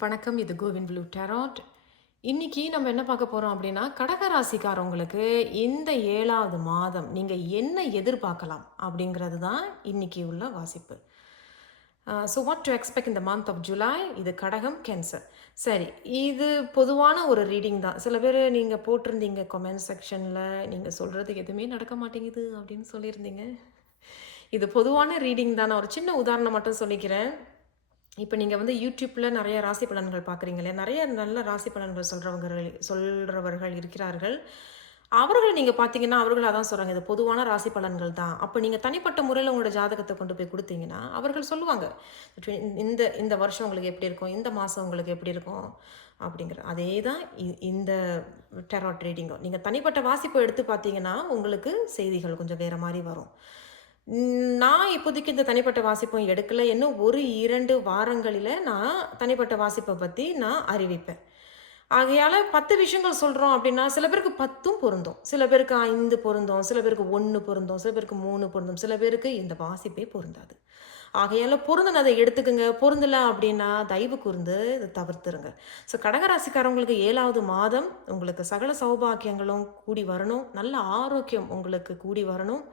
வணக்கம் இது கோவிந்த் ப்ளூ டேராட். இன்றைக்கி நம்ம என்ன பார்க்க போகிறோம் அப்படின்னா கடக ராசிக்காரவங்களுக்கு இந்த ஏழாவது மாதம் நீங்கள் என்ன எதிர்பார்க்கலாம் அப்படிங்கிறது தான் இன்னைக்கு உள்ள வாசிப்பு. ஸோ வாட் டு எக்ஸ்பெக்ட் இந்த மந்த் ஆஃப் ஜூலை இது கடகம் கேன்சர் சரி இது பொதுவான ஒரு ரீடிங் தான். சில பேர் நீங்கள் போட்டிருந்தீங்க கமெண்ட் செக்ஷனில் நீங்கள் சொல்கிறது எதுவுமே நடக்க மாட்டேங்குது அப்படின்னு சொல்லியிருந்தீங்க. இது பொதுவான ரீடிங் தான். நான் ஒரு சின்ன உதாரணம் மட்டும் சொல்லிக்கிறேன். இப்போ நீங்கள் வந்து யூடியூப்பில் நிறைய ராசி பலன்கள் பார்க்குறீங்களே நிறைய நல்ல ராசி பலன்கள் சொல்கிறவங்க சொல்கிறவர்கள் இருக்கிறார்கள். அவர்கள் நீங்கள் பார்த்தீங்கன்னா அவர்கள் அதான் சொல்கிறாங்க இது பொதுவான ராசி பலன்கள் தான். அப்போ நீங்கள் தனிப்பட்ட முறையில் உங்களோட ஜாதகத்தை கொண்டு போய் கொடுத்தீங்கன்னா அவர்கள் சொல்லுவாங்க இந்த இந்த வருஷம் உங்களுக்கு எப்படி இருக்கும்? இந்த மாதம் உங்களுக்கு எப்படி இருக்கும்? அப்படிங்கிற அதே தான் இ- இந்த டெராட் ரீடிங்கும் நீங்கள் தனிப்பட்ட வாசிப்பை எடுத்து பார்த்தீங்கன்னா உங்களுக்கு செய்திகள் கொஞ்சம் வேறு மாதிரி வரும். நான் இப்போதைக்கு இந்த தனிப்பட்ட வாசிப்பும் எடுக்கல. இன்னும் ஒரு இரண்டு வாரங்களில் நான் தனிப்பட்ட வாசிப்பை பற்றி நான் அறிவிப்பேன். ஆகையால் பத்து விஷயங்கள் சொல்கிறோம் அப்படின்னா சில பேருக்கு பத்தும் பொருந்தும். சில பேருக்கு ஐந்து பொருந்தும். சில பேருக்கு ஒன்று பொருந்தும். சில பேருக்கு மூணு பொருந்தும். சில பேருக்கு இந்த வாசிப்பே பொருந்தாது. ஆகையால் பொருந்தினதை எடுத்துக்கோங்க. பொருந்தலை அப்படின்னா தயவு கூர்ந்து இதை தவிர்த்துருங்க. ஸோ கடகராசிக்காரவங்களுக்கு ஏழாவது மாதம் உங்களுக்கு சகல சௌபாக்கியங்களும் கூடி வரணும். நல்ல ஆரோக்கியம் உங்களுக்கு கூடி வரணும்.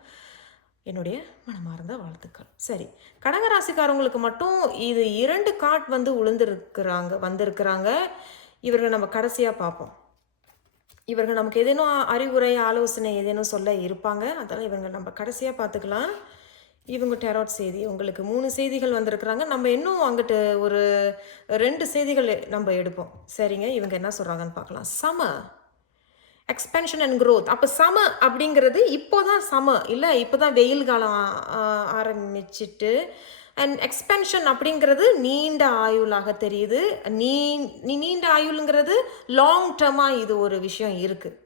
என்னுடைய மனமார்ந்த வாழ்த்துக்கள். சரி கடகராசிக்காரங்களுக்கு மட்டும் இது இரண்டு காட் வந்து உளுந்திருக்கிறாங்க வந்திருக்கிறாங்க. இவர்கள் நம்ம கடைசியாக பார்ப்போம். இவர்கள் நமக்கு ஏதேனும் அறிவுரை ஆலோசனை ஏதேனும் சொல்ல இருப்பாங்க. அதெல்லாம் இவங்க நம்ம கடைசியாக பார்த்துக்கலாம். இவங்க டெராட் செய்தி உங்களுக்கு மூணு செய்திகள் வந்திருக்கிறாங்க. நம்ம இன்னும் அங்கிட்டு ஒரு ரெண்டு செய்திகள் நம்ம எடுப்போம். சரிங்க இவங்க என்ன சொல்கிறாங்கன்னு பார்க்கலாம். சம எக்ஸ்பென்ஷன் அண்ட் க்ரோத் அப்போ சம அப்படிங்கிறது இப்போ தான் சம. இல்லை இப்போ தான் வெயில் காலம் ஆரம்பிச்சிட்டு. அண்ட் எக்ஸ்பென்ஷன் அப்படிங்கிறது நீண்ட ஆயுளாக தெரியுது. நீ நீண்ட ஆயுளுங்கிறது லாங் டேர்மாக இது ஒரு விஷயம் இருக்குது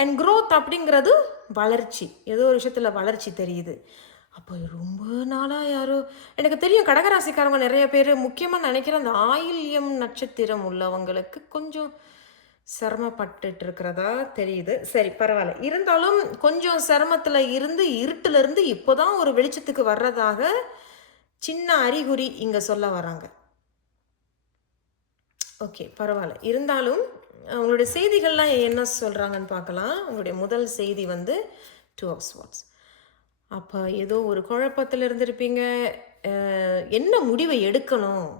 அண்ட் க்ரோத் அப்படிங்கிறது வளர்ச்சி. ஏதோ ஒரு விஷயத்தில் வளர்ச்சி தெரியுது. அப்போ ரொம்ப நாளாக யாரோ எனக்கு தெரியும் கடகராசிக்காரங்க நிறைய பேர் முக்கியமாக நினைக்கிறேன் அந்த ஆயில்யம் நட்சத்திரம் உள்ளவங்களுக்கு கொஞ்சம் சிரமப்பட்டுட்டு இருக்கிறதா தெரியுது. சரி பரவாயில்ல. இருந்தாலும் கொஞ்சம் சிரமத்தில் இருந்து இருட்டிலிருந்து இப்போ இப்போதான் ஒரு வெளிச்சத்துக்கு வர்றதாக சின்ன அறிகுறி இங்கே சொல்ல வராங்க. ஓகே பரவாயில்ல. இருந்தாலும் உங்களுடைய செய்திகள்லாம் என்ன சொல்கிறாங்கன்னு பார்க்கலாம். உங்களுடைய முதல் செய்தி வந்து டூ ஆஃப் ஸ்வாட்ஸ் அப்போ ஏதோ ஒரு குழப்பத்தில் இருந்திருப்பீங்க. என்ன முடிவை எடுக்கணும்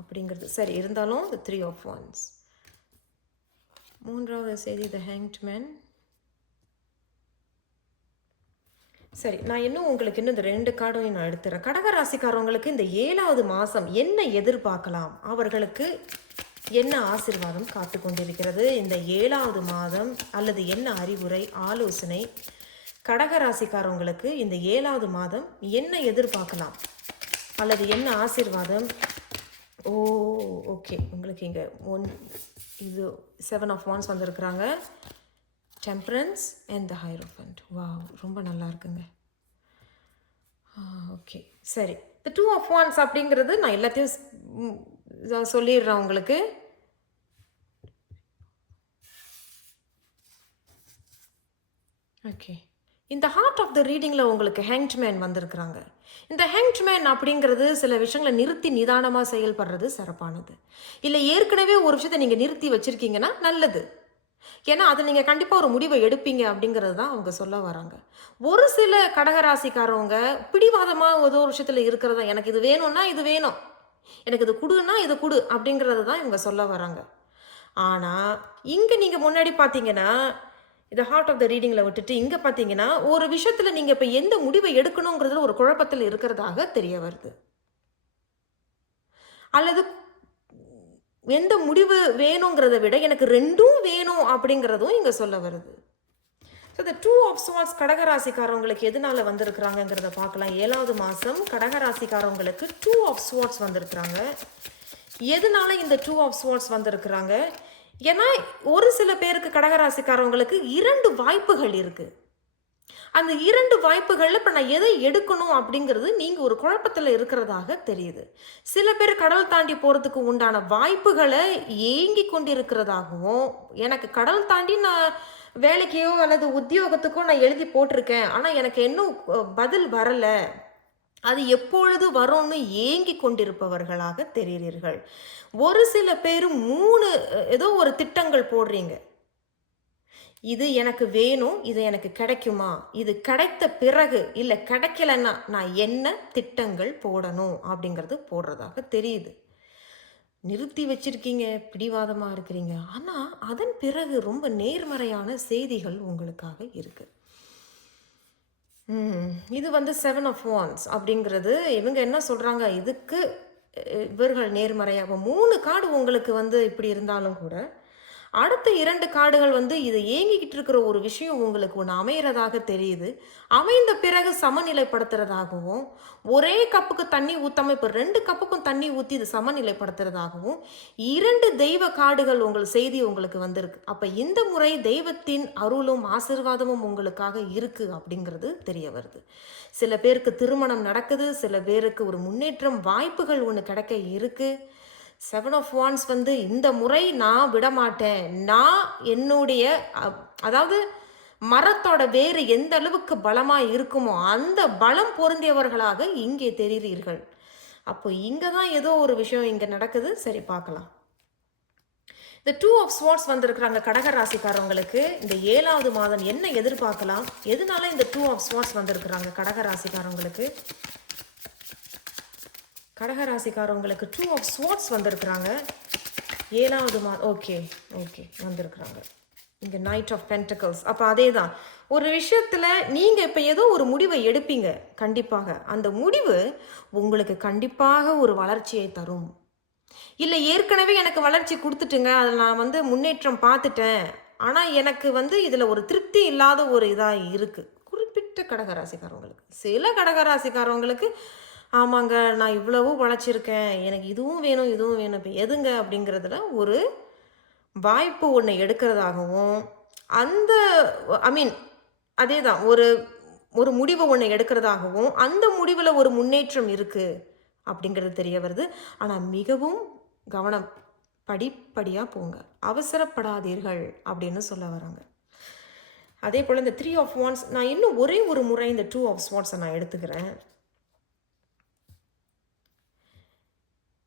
அப்படிங்கிறது. சரி இருந்தாலும் த த்ரீ ஆஃப் ஒன்ஸ் மூன்றாவது செய்தி த ஹேங்ட் மேன் சரி நான் இன்னும் உங்களுக்கு இன்னும் இந்த ரெண்டு கார்டையும் நான் எடுத்துறேன். கடக ராசிக்காரவங்களுக்கு இந்த ஏழாவது மாதம் என்ன எதிர்பார்க்கலாம்? அவர்களுக்கு என்ன ஆசீர்வாதம் காத்து கொண்டிருக்கிறது? இந்த ஏழாவது மாதம் அல்லது என்ன அறிவுரை ஆலோசனை கடகராசிக்காரவங்களுக்கு இந்த ஏழாவது மாதம் என்ன எதிர்பார்க்கலாம்? அல்லது என்ன ஆசீர்வாதம் ஓ ஓகே உங்களுக்கு இங்கே ஒன் இது செவன் ஆஃப் ஒன்ஸ் வந்திருக்கிறாங்க. டெம்பரன்ஸ் அண்ட் த ஹைரோஃபண்ட் வா ரொம்ப நல்லா இருக்குங்க. ஓகே சரி. இந்த டூ ஆஃப் ஒன்ஸ் அப்படிங்கிறது நான் எல்லாத்தையும் சொல்லிடுறேன் உங்களுக்கு. ஓகே இந்த ஹார்ட் ஆஃப் த ரீடிங்கில் உங்களுக்கு ஹேங்ட்மேன் வந்திருக்கிறாங்க. இந்த ஹேங்ட்மேன் அப்படிங்கிறது சில விஷயங்களை நிறுத்தி நிதானமாக செயல்படுறது சிறப்பானது. இல்லை ஏற்கனவே ஒரு விஷயத்தை நீங்கள் நிறுத்தி வச்சுருக்கீங்கன்னா நல்லது. ஏன்னா அதை நீங்கள் கண்டிப்பாக ஒரு முடிவை எடுப்பீங்க அப்படிங்கிறது தான் அவங்க சொல்ல வராங்க. ஒரு சில கடகராசிக்காரவங்க பிடிவாதமாக ஏதோ ஒரு விஷயத்தில் இருக்கிறதா எனக்கு இது வேணும்னா இது வேணும். எனக்கு இது கொடுன்னா இது கொடு அப்படிங்கிறது தான் இவங்க சொல்ல வராங்க. ஆனால் இங்கே நீங்கள் முன்னாடி பார்த்தீங்கன்னா இந்த ஹார்ட் ஆஃப் த ரீடிங்கில் விட்டுட்டு இங்கே பார்த்தீங்கன்னா ஒரு விஷயத்தில் நீங்கள் இப்போ எந்த முடிவை எடுக்கணுங்கிறதுல ஒரு குழப்பத்தில் இருக்கிறதாக தெரிய வருது. அல்லது எந்த முடிவு வேணுங்கிறத விட எனக்கு ரெண்டும் வேணும் அப்படிங்கிறதும் இங்கே சொல்ல வருது. ஸோ இந்த டூ ஆஃப் ஸ்வாட்ஸ் கடகராசிக்காரவங்களுக்கு எதனால வந்திருக்கிறாங்கங்கிறத பார்க்கலாம். ஏழாவது மாதம் கடகராசிக்காரவங்களுக்கு டூ ஆஃப் ஸ்வாட்ஸ் வந்திருக்கிறாங்க. எதனால இந்த டூ ஆஃப் ஸ்வாட்ஸ் வந்திருக்கிறாங்க? ஏன்னா ஒரு சில பேருக்கு கடகராசிக்காரவங்களுக்கு இரண்டு வாய்ப்புகள் இருக்குது அந்த இரண்டு வாய்ப்புகளில் இப்போ நான் எதை எடுக்கணும் அப்படிங்கிறது நீங்கள் ஒரு குழப்பத்தில் இருக்கிறதாக தெரியுது. சில பேர் கடல் தாண்டி போகிறதுக்கு உண்டான வாய்ப்புகளை ஏங்கி கொண்டிருக்கிறதாகவும் எனக்கு கடல் தாண்டி நான் வேலைக்கையோ அல்லது உத்தியோகத்துக்கோ நான் எழுதி போட்டிருக்கேன் ஆனால் எனக்கு இன்னும் பதில் வரலை அது எப்பொழுது வரும்னு ஏங்கி கொண்டிருப்பவர்களாக தெரிகிறீர்கள். ஒரு சில பேர் மூணு ஏதோ ஒரு திட்டங்கள் போடுறீங்க. இது எனக்கு வேணும் இது எனக்கு கிடைக்குமா? இது கிடைத்த பிறகு இல்லை கிடைக்கலன்னா நான் என்ன திட்டங்கள் போடணும் அப்படிங்கிறது போடுறதாக தெரியுது. நிறுத்தி வச்சிருக்கீங்க பிடிவாதமாக இருக்கிறீங்க. ஆனால் அதன் பிறகு ரொம்ப நேர்மறையான செய்திகள் உங்களுக்காக இருக்குது இது வந்து செவன் ஆஃப் வான்ஸ் அப்படிங்கிறது இவங்க என்ன சொல்கிறாங்க இதுக்கு இவர்கள் நேர்மறையாக மூணு கார்டு உங்களுக்கு வந்து இப்படி இருந்தாலும் கூட அடுத்த இரண்டு காடுகள் வந்து இதை ஏங்கிக்கிட்டு இருக்கிற ஒரு விஷயம் உங்களுக்கு ஒன்று அமையிறதாக தெரியுது. அமைந்த பிறகு சமநிலைப்படுத்துறதாகவும் ஒரே கப்புக்கு தண்ணி ஊத்தாம இப்போ ரெண்டு கப்புக்கும் தண்ணி ஊற்றி இது சமநிலைப்படுத்துறதாகவும் இரண்டு தெய்வ காடுகள் உங்கள் செய்தி உங்களுக்கு வந்திருக்கு. அப்போ இந்த முறை தெய்வத்தின் அருளும் ஆசிர்வாதமும் உங்களுக்காக இருக்கு அப்படிங்கிறது தெரிய வருது. சில பேருக்கு திருமணம் நடக்குது சில பேருக்கு ஒரு முன்னேற்றம் வாய்ப்புகள் ஒன்று கிடைக்க இருக்குது செவன் ஆஃப் வான்ஸ் வந்து இந்த முறை நான் விட மாட்டேன் நான் என்னுடைய அதாவது மரத்தோட வேறு எந்த அளவுக்கு பலமாக இருக்குமோ அந்த பலம் பொருந்தியவர்களாக இங்கே தெரிகிறீர்கள். அப்போ இங்கே தான் ஏதோ ஒரு விஷயம் இங்கே நடக்குது. சரி பார்க்கலாம். இந்த டூ ஆஃப் ஸ்வாட்ஸ் வந்திருக்கிறாங்க கடக ராசிக்காரவங்களுக்கு இந்த ஏழாவது மாதம் என்ன எதிர்பார்க்கலாம்? எதனால இந்த டூ ஆஃப் ஸ்வாட்ஸ் வந்திருக்கிறாங்க கடக ராசிக்காரவங்களுக்கு கடக ராசிக்காரவங்களுக்கு டூ ஆஃப் ஸ்வாட்ஸ் வந்திருக்கிறாங்க. ஏழாவது மா ஓகே ஓகே வந்திருக்கிறாங்க. இங்கே நைட் ஆஃப் பென்டக்கல்ஸ் அப்போ அதே தான் ஒரு விஷயத்தில் நீங்கள் இப்போ ஏதோ ஒரு முடிவை எடுப்பீங்க. கண்டிப்பாக. அந்த முடிவு உங்களுக்கு கண்டிப்பாக ஒரு வளர்ச்சியை தரும். இல்லை ஏற்கனவே எனக்கு வளர்ச்சி கொடுத்துட்டுங்க. அதில் நான் வந்து முன்னேற்றம் பார்த்துட்டேன். ஆனால் எனக்கு வந்து இதில் ஒரு திருப்தி இல்லாத ஒரு இதாக இருக்குது குறிப்பிட்ட கடகராசிக்காரவங்களுக்கு. சில கடகராசிக்காரவங்களுக்கு ஆமாங்க நான் இவ்வளவு உழைச்சிருக்கேன். எனக்கு இதுவும் வேணும் இதுவும் வேணும். இப்போ எதுங்க அப்படிங்கிறதுல ஒரு வாய்ப்பு ஒன்று எடுக்கிறதாகவும் அந்த ஐ மீன் அதே தான் ஒரு ஒரு முடிவை ஒன்று எடுக்கிறதாகவும் அந்த முடிவில் ஒரு முன்னேற்றம் இருக்குது அப்படிங்கிறது தெரிய வருது. ஆனால் மிகவும் கவனம் படிப்படியாக போங்க. அவசரப்படாதீர்கள் அப்படின்னு சொல்ல வராங்க. அதே போல் இந்த த்ரீ ஆஃப் ஒன்ஸ் நான் இன்னும் ஒரே ஒரு முறை இந்த டூ ஆஃப் ஸ்வாட்ஸை நான் எடுத்துக்கிறேன்.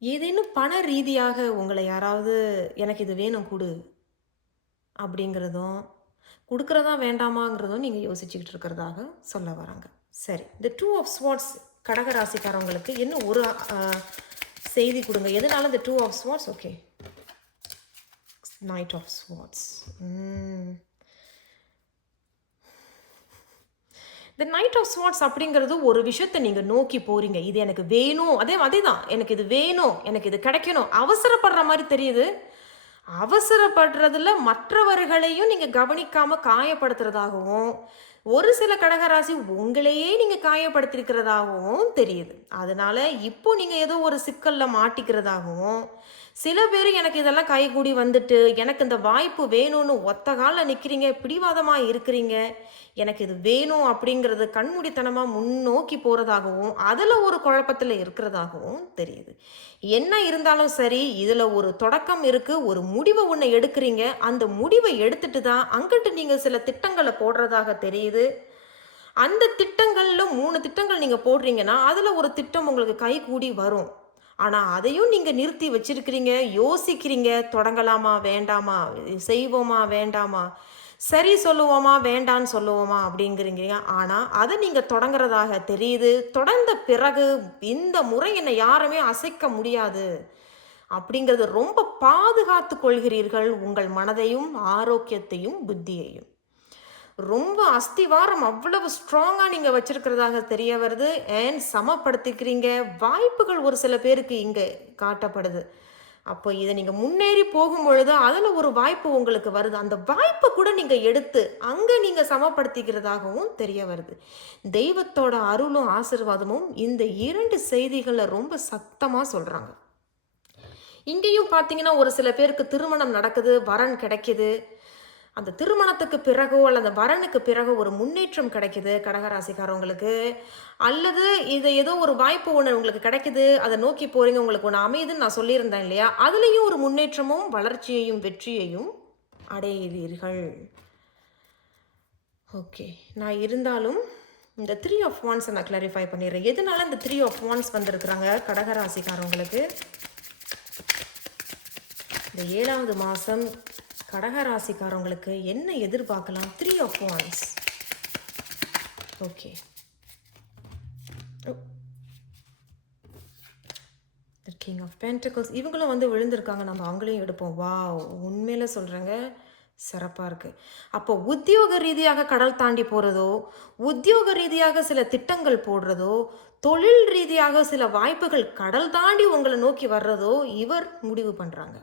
ஏதேனும் பண ரீதியாக உங்களை யாராவது எனக்கு இது வேணும் கொடு அப்படிங்கிறதும் கொடுக்குறதா வேண்டாமாங்கிறதும் நீங்கள் யோசிச்சுக்கிட்டு இருக்கிறதாக சொல்ல வராங்க. சரி இந்த டூ ஆஃப் ஸ்வாட்ஸ் கடகராசிக்காரவங்களுக்கு என்ன ஒரு செய்தி கொடுங்க. எதனால இந்த two of swords okay knight of swords the knight of swords அப்படிங்கிறது ஒரு விஷயத்தை நீங்கள் நோக்கி போகிறீங்க இது எனக்கு வேணும். அதே அதே தான் எனக்கு இது வேணும். எனக்கு இது கிடைக்கணும். அவசரப்படுற மாதிரி தெரியுது. அவசரப்படுறதுல மற்றவர்களையும் நீங்கள் கவனிக்காமல் காயப்படுத்துறதாகவும் ஒரு சில கடகராசி உங்களையே நீங்கள் காயப்படுத்திருக்கிறதாகவும் தெரியுது. அதனால இப்போ நீங்கள் ஏதோ ஒரு சிக்கலில் மாட்டிக்கிறதாகவும் சில பேர் எனக்கு இதெல்லாம் கைகூடி வந்துட்டு எனக்கு இந்த வாய்ப்பு வேணும்னு ஒத்த காலில் நிற்கிறீங்க பிடிவாதமாக இருக்கிறீங்க. எனக்கு இது வேணும் அப்படிங்கிறது கண்மூடித்தனமாக முன்னோக்கி போகிறதாகவும் அதில் ஒரு குழப்பத்தில் இருக்கிறதாகவும் தெரியுது. என்ன இருந்தாலும் சரி இதில் ஒரு தொடக்கம் இருக்குது ஒரு முடிவை ஒன்று எடுக்கிறீங்க. அந்த முடிவை எடுத்துட்டு தான் அங்கிட்டு நீங்கள் சில திட்டங்களை போடுறதாக தெரியுது. அந்த திட்டங்களில் மூணு திட்டங்கள் நீங்கள் போடுறீங்கன்னா அதில் ஒரு திட்டம் உங்களுக்கு கை கூடி வரும். ஆனால் அதையும் நீங்கள் நிறுத்தி வச்சிருக்கிறீங்க யோசிக்கிறீங்க தொடங்கலாமா வேண்டாமா செய்வோமா வேண்டாமா சரி சொல்லுவோமா வேண்டான்னு சொல்லுவோமா அப்படிங்கிறீங்க. ஆனால் அதை நீங்கள் தொடங்குறதாக தெரியுது. தொடர்ந்த பிறகு இந்த முறை என்னை யாருமே அசைக்க முடியாது. அப்படிங்கிறது ரொம்ப பாதுகாத்து கொள்கிறீர்கள் உங்கள் மனதையும் ஆரோக்கியத்தையும் புத்தியையும். ரொம்ப அஸ்திவாரம் அவ்வளவு ஸ்ட்ராங்காக நீங்கள் வச்சுருக்கிறதாக தெரிய வருது. அண்ட் சமப்படுத்திக்கிறீங்க. வாய்ப்புகள் ஒரு சில பேருக்கு இங்கே காட்டப்படுது. அப்போ இதை நீங்கள் முன்னேறி போகும் பொழுது அதில் ஒரு வாய்ப்பு உங்களுக்கு வருது. அந்த வாய்ப்பை கூட நீங்கள் எடுத்து அங்கே நீங்கள் சமப்படுத்திக்கிறதாகவும் தெரிய வருது. தெய்வத்தோட அருளும் ஆசிர்வாதமும் இந்த இரண்டு செய்திகளை ரொம்ப சத்தமாக சொல்கிறாங்க இங்கேயும் பார்த்தீங்கன்னா ஒரு சில பேருக்கு திருமணம் நடக்குது வரன் கிடைக்கிது. அந்த திருமணத்துக்கு பிறகோ அல்லது அந்த வரனுக்கு பிறகோ ஒரு முன்னேற்றம் கிடைக்குது கடகராசிக்காரவங்களுக்கு. அல்லது இது ஏதோ ஒரு வாய்ப்பு ஒன்று உங்களுக்கு கிடைக்குது அதை நோக்கி போறீங்க உங்களுக்கு ஒன்று அமையுதுன்னு நான் சொல்லியிருந்தேன் இல்லையா? அதுலேயும் ஒரு முன்னேற்றமும் வளர்ச்சியையும் வெற்றியையும் அடைகிறீர்கள் ஓகே. நான் இருந்தாலும் இந்த த்ரீ ஆஃப் ஒன்ஸை நான் கிளாரிஃபை பண்ணிடுறேன். எதனால இந்த த்ரீ ஆஃப் ஒன்ஸ் வந்திருக்கிறாங்க கடகராசிக்காரவங்களுக்கு? இந்த ஏழாவது மாதம் கடகராசிக்காரவங்களுக்கு என்ன எதிர்பார்க்கலாம்? Three of wands okay king of pentacles இவங்களும் வந்து விழுந்திருக்காங்க. நம்ம அவங்களையும் எடுப்போம். வா உண்மையில் சொல்கிறேங்க சிறப்பாக இருக்குது அப்போ உத்தியோக ரீதியாக கடல் தாண்டி போகிறதோ உத்தியோக ரீதியாக சில திட்டங்கள் போடுறதோ தொழில் ரீதியாக சில வாய்ப்புகள் கடல் தாண்டி உங்களை நோக்கி வர்றதோ இவர் முடிவு பண்ணுறாங்க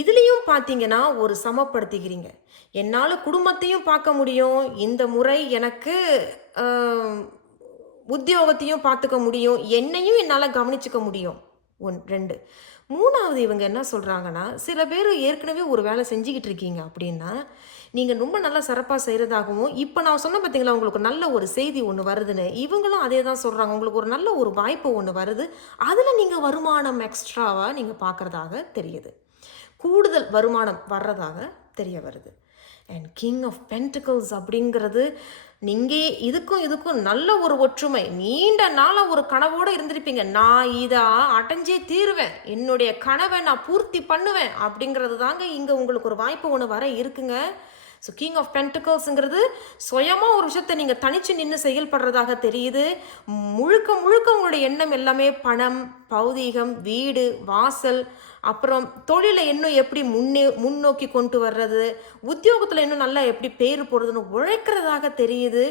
இதுலேயும் பார்த்தீங்கன்னா ஒரு சமப்படுத்திக்கிறீங்க. என்னால் குடும்பத்தையும் பார்க்க முடியும். இந்த முறை எனக்கு உத்தியோகத்தையும் பார்த்துக்க முடியும். என்னையும் என்னால் கவனிச்சுக்க முடியும். ஒன் ரெண்டு. மூணாவது இவங்க என்ன சொல்கிறாங்கன்னா சில பேர் ஏற்கனவே ஒரு வேலை செஞ்சுக்கிட்டு இருக்கீங்க அப்படின்னா நீங்கள் ரொம்ப நல்லா சிறப்பாக செய்கிறதாகவும் இப்போ நான் சொன்ன பார்த்தீங்களா உங்களுக்கு நல்ல ஒரு செய்தி ஒன்று வருதுன்னு. இவங்களும் அதே தான் சொல்கிறாங்க உங்களுக்கு ஒரு நல்ல ஒரு வாய்ப்பு ஒன்று வருது. அதில் நீங்கள் வருமானம் எக்ஸ்ட்ராவாக நீங்கள் பார்க்குறதாக தெரியுது. கூடுதல் வருமானம் வர்றதாக தெரிய வருது. அண்ட் கிங் ஆஃப் பென்டிகல்ஸ் அப்படிங்கிறது நீங்கள் இதுக்கும் இதுக்கும் நல்ல ஒரு ஒற்றுமை. நீண்ட நாளாக ஒரு கனவோடு இருந்திருப்பீங்க. நான் இதை அடைஞ்சே தீருவேன். என்னுடைய கனவை நான் பூர்த்தி பண்ணுவேன் அப்படிங்கிறது தாங்க இங்கே உங்களுக்கு ஒரு வாய்ப்பு ஒன்று வர இருக்குங்க. ஸோ கிங் ஆஃப் பென்டிகல்ஸுங்கிறது சுயமாக ஒரு விஷயத்தை நீங்கள் தனித்து நின்று செயல்படுறதாக தெரியுது. முழுக்க முழுக்க உங்களுடைய எண்ணம் எல்லாமே பணம் பௌதீகம் வீடு வாசல் அப்புறம் தொழிலை இன்னும் எப்படி முன்னே முன்னோக்கி கொண்டு வர்றது உத்தியோகத்தில் இன்னும் நல்லா எப்படி பேர் போடுறதுன்னு உழைக்கிறதாக தெரியுது.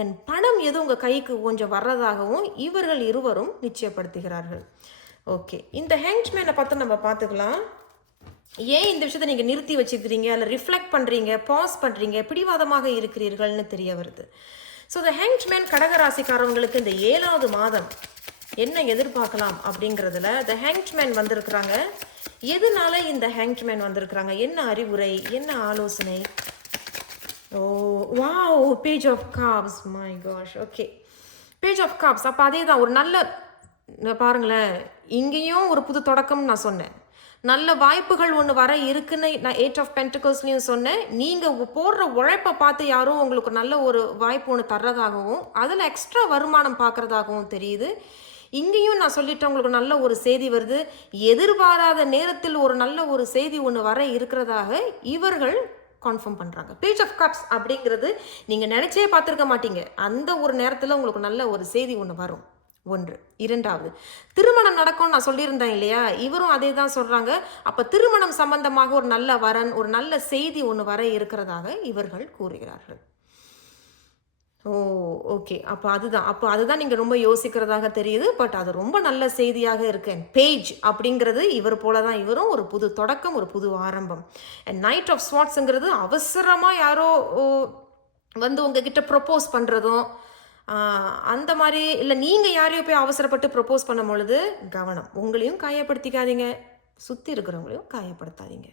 அண்ட் பணம் எதுவும் உங்கள் கைக்கு கொஞ்சம் வர்றதாகவும் இவர்கள் இருவரும் நிச்சயப்படுத்துகிறார்கள். ஓகே. இந்த ஹேங்ஸ்மேனை பார்த்து நம்ம பார்த்துக்கலாம். ஏன் இந்த விஷயத்தை நீங்கள் நிறுத்தி வச்சுக்கிறீங்க இல்லை ரிஃப்ளெக்ட் பண்ணுறீங்க பாஸ் பண்ணுறீங்க பிடிவாதமாக இருக்கிறீர்கள்னு தெரிய வருது. ஸோ இந்த ஹேங்ஸ்மேன் கடகராசிக்காரவங்களுக்கு இந்த ஏழாவது மாதம் என்ன எதிர்பார்க்கலாம் அப்படிங்கிறதுல த ஹேங்ஸ்மேன் வந்திருக்கிறாங்க. எதனால இந்த ஹேங்க்மேன் வந்திருக்கிறாங்க? என்ன அறிவுரை? என்ன ஆலோசனை? ஓ wow page of cups my gosh okay page of cups அப்போ அதே தான் ஒரு நல்ல பாருங்களேன் இங்கேயும் ஒரு புது தொடக்கம் நான் சொன்னேன். நல்ல வாய்ப்புகள் ஒன்று வர இருக்குன்னு நான் எயிட் ஆஃப் பென்டிகல்ஸ்லையும் சொன்னேன். நீங்கள் போடுற உழைப்பை பார்த்து யாரும் உங்களுக்கு நல்ல ஒரு வாய்ப்பு ஒன்று தர்றதாகவும் அதில் எக்ஸ்ட்ரா வருமானம் பார்க்குறதாகவும் தெரியுது. இங்கேயும் நான் சொல்லிட்டேன் உங்களுக்கு நல்ல ஒரு செய்தி வருது. எதிர்பாராத நேரத்தில் ஒரு நல்ல ஒரு செய்தி ஒன்று வர இருக்கிறதாக இவர்கள் கன்ஃபார்ம் பண்ணுறாங்க பேஜ் ஆஃப் கப்ஸ் அப்படிங்கிறது நீங்கள் நினச்சே பார்த்துருக்க மாட்டீங்க. அந்த ஒரு நேரத்தில் உங்களுக்கு நல்ல ஒரு செய்தி ஒன்று வரும். ஒன்று. இரண்டாவது திருமணம் நடக்கும்னு நான் சொல்லியிருந்தேன் இல்லையா? இவரும் அதே தான் சொல்கிறாங்க அப்போ திருமணம் சம்பந்தமாக ஒரு நல்ல வரன் ஒரு நல்ல செய்தி ஒன்று வர இருக்கிறதாக இவர்கள் கூறுகிறார்கள். ஓ ஓகே அப்போ அதுதான். அப்போ அதுதான் நீங்கள் ரொம்ப யோசிக்கிறதாக தெரியுது. பட் அது ரொம்ப நல்ல செய்தியாக இருக்கு. பேஜ் அப்படிங்கிறது இவர் போல தான் இவரும் ஒரு புது தொடக்கம் ஒரு புது ஆரம்பம். அண்ட் நைட் ஆஃப் ஸ்வாட்ஸுங்கிறது அவசரமாக யாரோ வந்து உங்ககிட்ட ப்ரொப்போஸ் பண்ணுறதும் அந்த மாதிரி இல்லை நீங்கள் யாரையோ போய் அவசரப்பட்டு ப்ரொப்போஸ் பண்ணும் பொழுது கவனம். உங்களையும் காயப்படுத்திக்காதீங்க. சுற்றி இருக்கிறவங்களையும் காயப்படுத்தாதீங்க.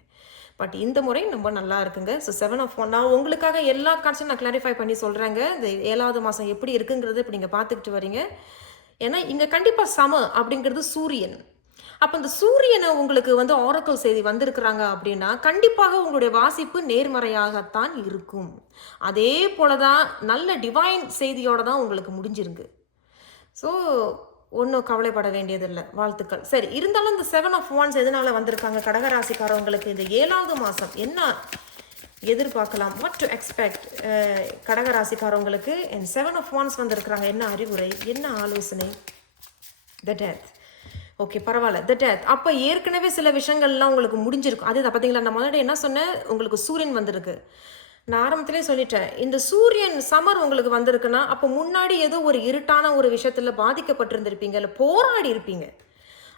பட் இந்த முறை ரொம்ப நல்லா இருக்குங்க. ஸோ செவன் ஆஃப் ஒன் நான் உங்களுக்காக எல்லா கார்ட்ஸும் நான் கிளாரிஃபை பண்ணி சொல்கிறேங்க இந்த ஏழாவது மாதம் எப்படி இருக்குங்கிறது இப்போ நீங்கள் பார்த்துக்கிட்டு வரீங்க. ஏன்னா இங்கே கண்டிப்பாக சம அப்படிங்கிறது சூரியன். அப்போ இந்த சூரியனை உங்களுக்கு வந்து ஆரக்கல் செய்தி வந்திருக்கிறாங்க அப்படின்னா கண்டிப்பாக உங்களுடைய வாசிப்பு நேர்மறையாகத்தான் இருக்கும். அதே போல தான் நல்ல டிவைன் செய்தியோட தான் உங்களுக்கு முடிஞ்சிருக்கு. ஸோ ஒன்றும் கவலைப்பட வேண்டியதில்லை. வாழ்த்துக்கள். சரி இருந்தாலும் இந்த செவன் ஆஃப் ஒன்ஸ் எதனால வந்திருக்காங்க? கடகராசிக்காரவங்களுக்கு இந்த ஏழாவது மாதம் என்ன எதிர்பார்க்கலாம்? வாட் டு எக்ஸ்பெக்ட் கடகராசிக்காரவங்களுக்கு என் செவன் ஆஃப் ஒன்ஸ் வந்திருக்கிறாங்க. என்ன அறிவுரை? என்ன ஆலோசனை? த டெத் ஓகே பரவாயில்ல. த டெத் அப்போ ஏற்கனவே சில விஷயங்கள்லாம் உங்களுக்கு முடிஞ்சிருக்கும். அதே பார்த்தீங்களா நான் முன்னாடி என்ன சொன்னேன்? உங்களுக்கு சூரியன் வந்திருக்கு. நான் ஆரம்பத்திலே சொல்லிட்டேன் இந்த சூரியன் சமர் உங்களுக்கு வந்திருக்குன்னா அப்போ முன்னாடி ஏதோ ஒரு இருட்டான ஒரு விஷயத்தில் பாதிக்கப்பட்டிருந்திருப்பீங்க இல்லை போராடி இருப்பீங்க.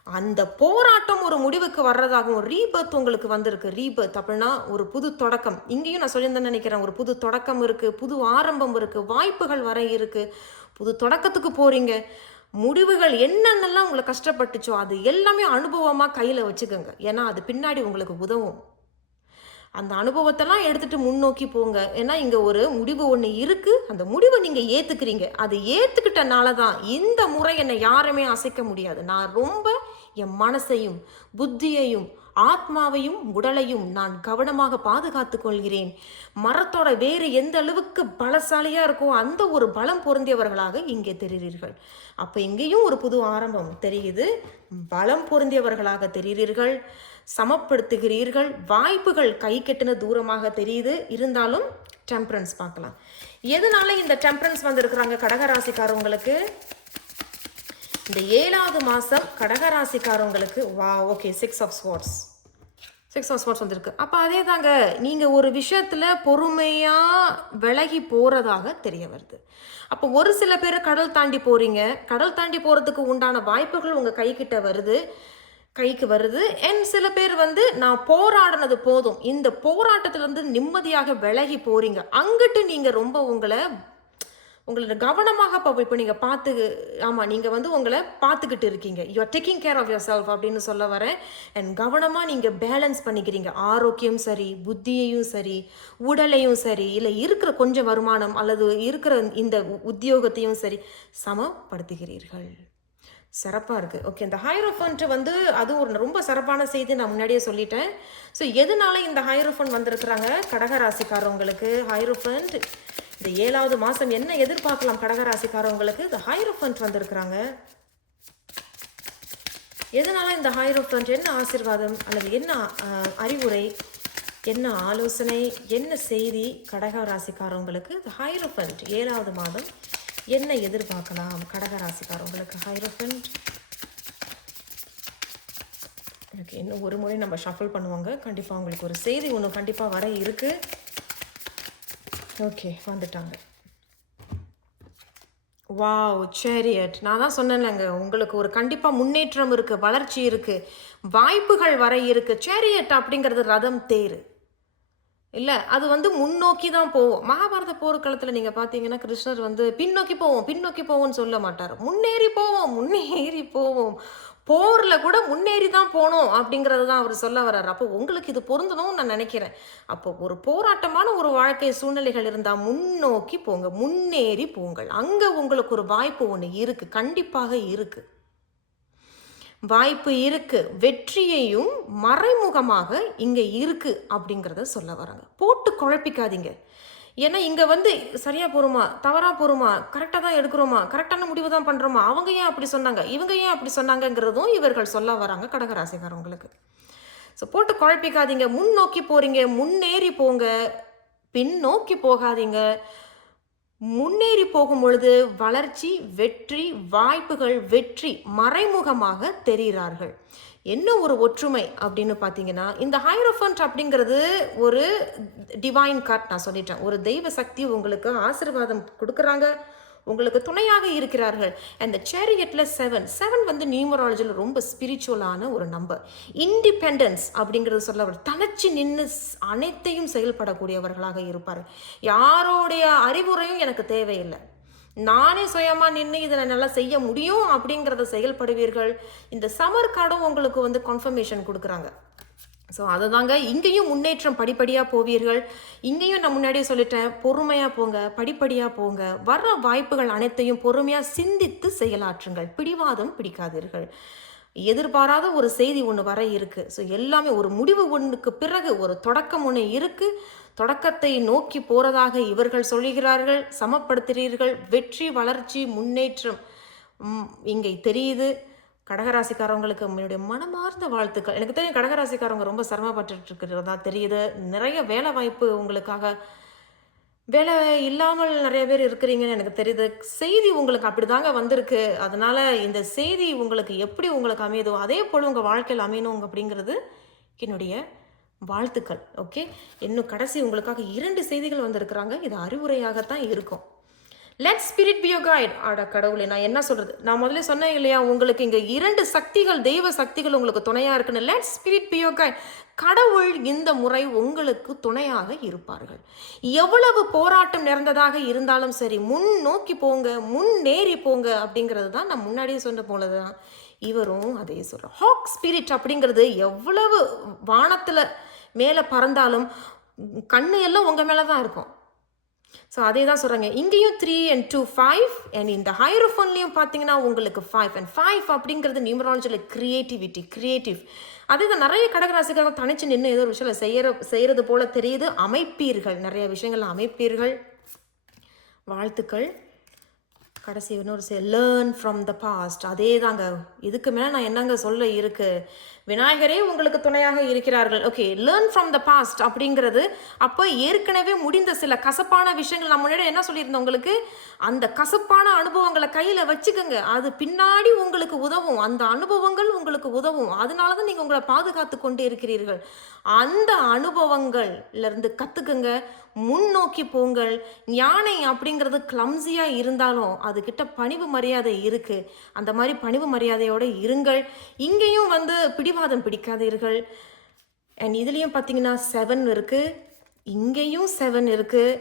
அந்த போராட்டம் ஒரு முடிவுக்கு வர்றதாகவும் ரீபர்த் உங்களுக்கு வந்திருக்கு. ரீபர்த் அப்படின்னா ஒரு புது தொடக்கம். இங்கேயும் நான் சொல்லியிருந்தேன்னு நினைக்கிறேன் ஒரு புது தொடக்கம் இருக்குது புது ஆரம்பம் இருக்குது வாய்ப்புகள் வர இருக்குது புது தொடக்கத்துக்கு போகிறீங்க முடிவுகள் என்னென்னலாம் உங்களை கஷ்டப்பட்டுச்சோ அது எல்லாமே அனுபவமாக கையில் வச்சுக்கோங்க. ஏன்னா அது பின்னாடி உங்களுக்கு உதவும். அந்த அனுபவத்தெல்லாம் எடுத்துகிட்டு முன்னோக்கி போங்க. ஏன்னா இங்கே ஒரு முடிவு ஒன்று இருக்குது அந்த முடிவை நீங்கள் ஏற்றுக்கிறீங்க அது ஏற்றுக்கிட்டனால தான் இந்த முறை என்னை யாருமே அசைக்க முடியாது. நான் ரொம்ப என் மனசையும் புத்தியையும் ஆத்மாவையும் உடலையும் நான் கவனமாக பாதுகாத்து கொள்கிறேன். மரத்தோட வேறு எந்த அளவுக்கு பலசாலியாக இருக்கோ அந்த ஒரு பலம் பொருந்தியவர்களாக இங்கே தெரிகிறீர்கள். அப்போ இங்கேயும் ஒரு புது ஆரம்பம் தெரியுது. பலம் பொருந்தியவர்களாக தெரிகிறீர்கள். சமப்படுத்துகிறீர்கள். வாய்ப்புகள் கை கெட்டின தூரமாக தெரியுது. இருந்தாலும் டெம்பரன்ஸ் பார்க்கலாம். எதனால இந்த டெம்பரன்ஸ் வந்திருக்கிறாங்க கடகராசிக்காரவங்களுக்கு? இந்த ஏழாவது மாதம் கடகராசிக்காரவங்களுக்கு வா okay six of swords six of swords வந்திருக்கு. அப்போ அதே தாங்க நீங்கள் ஒரு விஷயத்தில் பொறுமையாக விலகி போகிறதாக தெரிய வருது. அப்போ ஒரு சில பேர் கடல் தாண்டி போகிறீங்க கடல் தாண்டி போகிறதுக்கு உண்டான வாய்ப்புகள் உங்கள் கைக்கிட்ட வருது. கைக்கு வருது. அண்ட் சில பேர் வந்து நான் போராடினது போதும். இந்த போராட்டத்திலேருந்து நிம்மதியாக விலகி போகிறீங்க அங்கிட்டு நீங்கள் ரொம்ப உங்களை உங்களோட கவனமாக இப்போ இப்போ நீங்கள் பார்த்து ஆமாம் நீங்கள் வந்து உங்களை பார்த்துக்கிட்டு இருக்கீங்க. You're taking care of yourself அப்படின்னு சொல்ல வரேன். அண்ட் கவனமாக நீங்கள் பேலன்ஸ் பண்ணிக்கிறீங்க. ஆரோக்கியம் சரி புத்தியையும் சரி உடலையும் சரி இல்லை இருக்கிற கொஞ்சம் வருமானம் அல்லது இருக்கிற இந்த உத்தியோகத்தையும் சரி சமப்படுத்துகிறீர்கள். சிறப்பாக இருக்குது ஓகே இந்த ஹைரோஃபன்ட்டு வந்து அது ஒரு ரொம்ப சிறப்பான செய்தி நான் முன்னாடியே சொல்லிட்டேன். ஸோ எதனால இந்த ஹைரோஃபன் வந்திருக்கிறாங்க? கடகராசிக்காரவங்களுக்கு ஹைரோஃபன்ட் இந்த ஏழாவது மாதம் என்ன எதிர்பார்க்கலாம் கடகராசிக்காரவங்களுக்கு? இந்த ஹைரோஃபன்ட் வந்திருக்கிறாங்க. எதனால இந்த ஹைரோஃபன்ட் என்ன ஆசீர்வாதம் அல்லது என்ன அறிவுரை என்ன ஆலோசனை என்ன செய்தி கடக ராசிக்காரவங்களுக்கு இந்த ஹைரோஃபன்ட் ஏழாவது மாதம் என்ன எதிர்பார்க்கலாம் கடக ராசிக்காரவங்களுக்கு ஹைரோஃபன்ட் ஓகே இன்னும் ஒரு முறை நம்ம ஷஃபிள் பண்ணுவாங்க. கண்டிப்பாக உங்களுக்கு ஒரு செய்தி ஒன்று கண்டிப்பாக வர இருக்கு. ஓகே வந்துட்டாங்க. வாவ் சேரியட் நான் தான் சொன்னேன்லங்க உங்களுக்கு ஒரு கண்டிப்பாக முன்னேற்றம் இருக்குது வளர்ச்சி இருக்குது வாய்ப்புகள் வர இருக்குது சேரியட் அப்படிங்கிறது ரதம் தேர். இல்லை அது வந்து முன்னோக்கி தான் போவோம். மகாபாரத போர்க்களத்தில் நீங்கள் பார்த்தீங்கன்னா கிருஷ்ணர் வந்து பின்னோக்கி போவோம் பின்னோக்கி போவோம்னு சொல்ல மாட்டார். முன்னேறி போவோம் முன்னேறி போவோம். போரில் கூட முன்னேறி தான் போகணும் அப்படிங்கிறது தான் அவர் சொல்ல வர்றாரு. அப்போ உங்களுக்கு இது பொருந்தணும்னு நான் நினைக்கிறேன். அப்போ ஒரு போராட்டமான ஒரு வாழ்க்கை சூழ்நிலைகள் இருந்தால் முன்னோக்கி போங்க முன்னேறி போங்கள். அங்கே உங்களுக்கு ஒரு வாய்ப்பு ஒன்று இருக்குது கண்டிப்பாக இருக்குது வாய்ப்பு இருக்கு வெற்றியையும் மறைமுகமாக இங்க இருக்கு அப்படிங்கிறத சொல்ல வராங்க. போட்டு குழப்பிக்காதீங்க. ஏன்னா இங்கே வந்து சரியாக போகிறோமா தவறாக போகிறோமா கரெக்டாக தான் எடுக்கிறோமா கரெக்டான முடிவு தான் பண்ணுறோமா அவங்க ஏன் அப்படி சொன்னாங்க இவங்க ஏன் அப்படி சொன்னாங்கங்கிறதும் இவர்கள் சொல்ல வராங்க கடகராசிக்காரவங்களுக்கு. ஸோ போட்டு குழப்பிக்காதீங்க. முன்னோக்கி போகிறீங்க முன்னேறி போங்க. பின்னோக்கி போகாதீங்க. முன்னேறி போகும் பொழுது வளர்ச்சி வெற்றி வாய்ப்புகள் வெற்றி மறைமுகமாக தெரிகிறார்கள். என்ன ஒரு ஒற்றுமை அப்படின்னு பார்த்தீங்கன்னா இந்த ஹைரோஃபண்ட் அப்படிங்கிறது ஒரு டிவைன் கார்ட் நான் சொல்லிட்டேன். ஒரு தெய்வ சக்தி உங்களுக்கு ஆசீர்வாதம் கொடுக்குறாங்க. உங்களுக்கு துணையாக இருக்கிறார்கள். அந்த சேரியட்டில் செவன் செவன் வந்து நியூமராலஜியில் ரொம்ப ஸ்பிரிச்சுவலான ஒரு நம்பர் இண்டிபெண்டன்ஸ் அப்படிங்கிறது சொல்ல அவர் தனிச்சு நின்று அனைத்தையும் செயல்படக்கூடியவர்களாக இருப்பார் யாரோடைய அறிவுரையும் எனக்கு தேவையில்லை. நானே சுயமாக நின்று இதை நல்லா செய்ய முடியும் அப்படிங்கிறத செயல்படுவீர்கள். இந்த சமர் கார்டும் உங்களுக்கு வந்து கன்ஃபர்மேஷன் கொடுக்குறாங்க. ஸோ அதை தாங்க இங்கேயும் முன்னேற்றம் படிப்படியாக போவீர்கள். இங்கேயும் நான் முன்னாடியே சொல்லிட்டேன் பொறுமையாக போங்க படிப்படியாக போங்க. வர்ற வாய்ப்புகள் அனைத்தையும் பொறுமையாக சிந்தித்து செயலாற்றுங்கள். பிடிவாதம் பிடிக்காதீர்கள். எதிர்பாராத ஒரு செய்தி ஒன்று வர இருக்கு. ஸோ எல்லாமே ஒரு முடிவு ஒன்றுக்கு பிறகு ஒரு தொடக்கம் ஒன்று இருக்கு. தொடக்கத்தை நோக்கி போறதாக இவர்கள் சொல்லுகிறார்கள் சமப்படுத்துகிறீர்கள். வெற்றி வளர்ச்சி முன்னேற்றம். இங்கே தெரியுது. கடகராசிக்காரவங்களுக்கு என்னுடைய மனமார்ந்த வாழ்த்துக்கள். எனக்கு தெரியும் கடகராசிக்காரவங்க ரொம்ப சிரமப்பட்டு இருக்கிறதா தெரியுது. நிறைய வேலை வாய்ப்பு உங்களுக்காக வேலை இல்லாமல் நிறைய பேர் இருக்கிறீங்கன்னு எனக்கு தெரியுது. செய்தி உங்களுக்கு அப்படிதாங்க வந்திருக்கு. அதனால் இந்த செய்தி உங்களுக்கு எப்படி உங்களுக்கு அமையுதோ அதே போல் உங்கள் வாழ்க்கையில் அமையணும் அப்படிங்கிறது என்னுடைய வாழ்த்துக்கள். ஓகே? இன்னும் கடைசி உங்களுக்காக இரண்டு செய்திகள் வந்திருக்கிறாங்க. இது அறிவுரையாகத்தான் இருக்கும். லெட் ஸ்பிரிட் பி கைட் ஆடா கடவுளே நான் என்ன சொல்கிறது நான் முதல்ல சொன்னேன் இல்லையா உங்களுக்கு இங்கே இரண்டு சக்திகள் தெய்வ சக்திகள் உங்களுக்கு துணையாக இருக்குன்னு. லெட் ஸ்பிரிட் பி கைட் கடவுள் இந்த முறை உங்களுக்கு துணையாக இருப்பார்கள். எவ்வளவு போராட்டம் நிறைந்ததாக இருந்தாலும் சரி முன் நோக்கி போங்க முன்னேறி போங்க அப்படிங்கிறது தான் நான் முன்னாடியே சொன்ன போலதான். இவரும் அதே சொல்கிறோம் ஹாக் ஸ்பிரிட் அப்படிங்கிறது எவ்வளவு வானத்தில் மேலே பறந்தாலும் கண்ணு எல்லாம் உங்கள் மேலே தான் இருக்கும். ஸோ அதே தான் சொல்கிறாங்க இங்கேயும் three and two five and இந்த ஹைரோஃபோன்லேயும் பார்த்தீங்கன்னா உங்களுக்கு ஃபைவ் அண்ட் ஃபைவ் அப்படிங்கிறது நியூமராலஜியில் க்ரியேட்டிவிட்டி க்ரியேட்டிவ் அதே தான் நிறைய கடகராசிக்காக தனிச்சு நின்று ஏதோ ஒரு விஷயம் செய்கிற செய்கிறது போல தெரியுது. அமைப்பீர்கள். நிறைய விஷயங்கள் அமைப்பீர்கள். வாழ்த்துக்கள். கடைசி இன்னொரு say learn from the past அதே தாங்க இதுக்கு மேலே நான் என்னங்க சொல்ல இருக்கு? விநாயகரே உங்களுக்கு துணையாக இருக்கிறார்கள். Okay learn from the past அப்படிங்கிறது அப்போ ஏற்கனவே முடிந்த சில கசப்பான விஷயங்கள். நான் முன்னாடி என்ன சொல்லியிருந்தேன் உங்களுக்கு? அந்த கசப்பான அனுபவங்களை கையில் வச்சுக்கோங்க. அது பின்னாடி உங்களுக்கு உதவும். அந்த அனுபவங்கள் உங்களுக்கு உதவும். அதனால தான் நீங்கள் உங்களை பாதுகாத்து கொண்டு இருக்கிறீர்கள். அந்த அனுபவங்கள்லேருந்து கற்றுக்குங்க முன்னோக்கி போங்கள். யானை அப்படிங்கிறது கிளம்ஸியாக இருந்தாலும் அதுக்கிட்ட பணிவு மரியாதை இருக்குது அந்த மாதிரி பணிவு மரியாதையோடு இருங்கள். இங்கேயும் வந்து பிடிவாதம் பிடிக்காதீர்கள். அண்ட் இதுலேயும் பார்த்தீங்கன்னா செவன் இருக்குது இங்கேயும் செவன் இருக்குது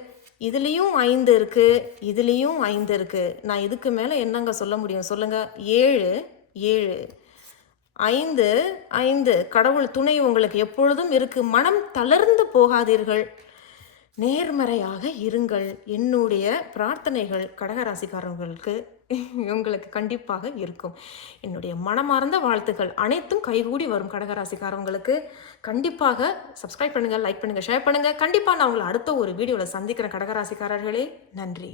இதுலேயும் ஐந்து இருக்குது இதுலேயும் ஐந்து இருக்குது நான் இதுக்கு மேலே என்னங்க சொல்ல முடியும்? சொல்லுங்கள் ஏழு ஏழு. ஐந்து ஐந்து. கடவுள் துணை உங்களுக்கு எப்பொழுதும் இருக்கு. மனம் தளர்ந்து போகாதீர்கள். நேர்மறையாக இருங்கள். என்னுடைய பிரார்த்தனைகள் கடகராசிக்காரர்களுக்கு உங்களுக்கு கண்டிப்பாக இருக்கும். என்னுடைய மனமார்ந்த வாழ்த்துக்கள் அனைத்தும் கைகூடி வரும் கடகராசிக்காரவங்களுக்கு. கண்டிப்பாக சப்ஸ்கிரைப் பண்ணுங்கள் லைக் பண்ணுங்கள் ஷேர் பண்ணுங்கள் கண்டிப்பாக நான் உங்களை அடுத்த ஒரு வீடியோவில் சந்திக்கிறேன் கடகராசிக்காரர்களே. நன்றி.